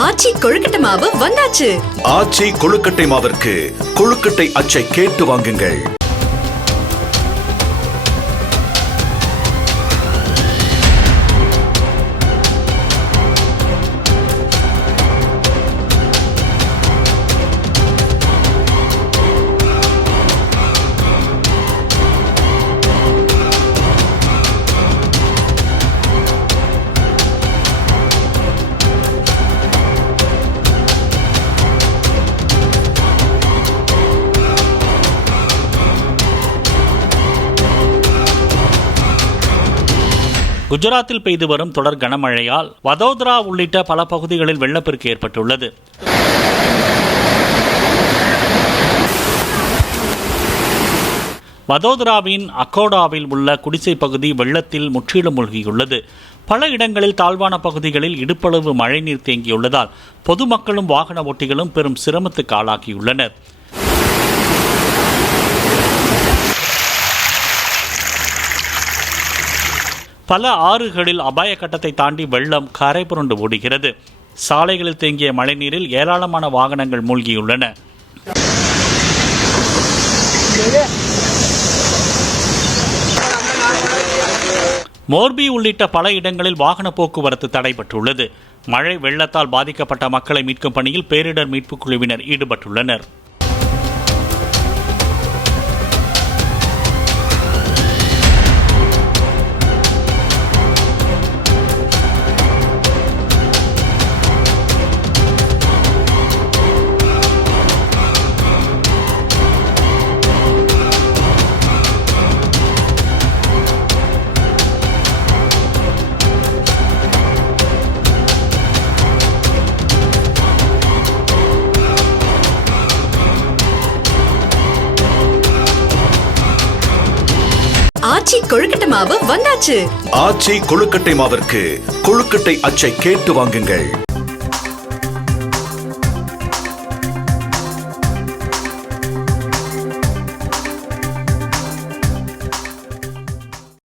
ஆச்சி கொழுக்கட்டை மாவு வந்தாச்சு. ஆச்சி கொழுக்கட்டை மாவிற்கு கொழுக்கட்டை அச்சை கேட்டு வாங்குங்கள். குஜராத்தில் பெய்து வரும் தொடர் கனமழையால் வதோதரா உள்ளிட்ட பல பகுதிகளில் வெள்ளப்பெருக்கு ஏற்பட்டுள்ளது. வதோதராவின் அக்கோடாவில் உள்ள குடிசை பகுதி வெள்ளத்தில் முற்றிலும் மூழ்கியுள்ளது. பல இடங்களில் தாழ்வான பகுதிகளில் இடுப்பளவு மழைநீர் தேங்கியுள்ளதால் பொதுமக்களும் வாகன ஓட்டிகளும் பெரும் சிரமத்துக்கு ஆளாகியுள்ளனர். பல ஆறுகளில் அபாய கட்டத்தை தாண்டி வெள்ளம் கரை புரண்டு ஓடுகிறது. சாலைகளில் தேங்கிய மழைநீரில் ஏராளமான வாகனங்கள் மூழ்கியுள்ளன. மோர்பி உள்ளிட்ட பல இடங்களில் வாகன போக்குவரத்து தடைபட்டுள்ளது. மழை வெள்ளத்தால் பாதிக்கப்பட்ட மக்களை மீட்கும் பணியில் பேரிடர் மீட்புக் குழுவினர் ஈடுபட்டுள்ளனர். ஆச்சி கொழுக்கட்டை மாவு வந்தாச்சு. ஆச்சி கொழுக்கட்டை மாவிற்கு கொழுக்கட்டை அச்சை கேட்டு வாங்குங்கள்.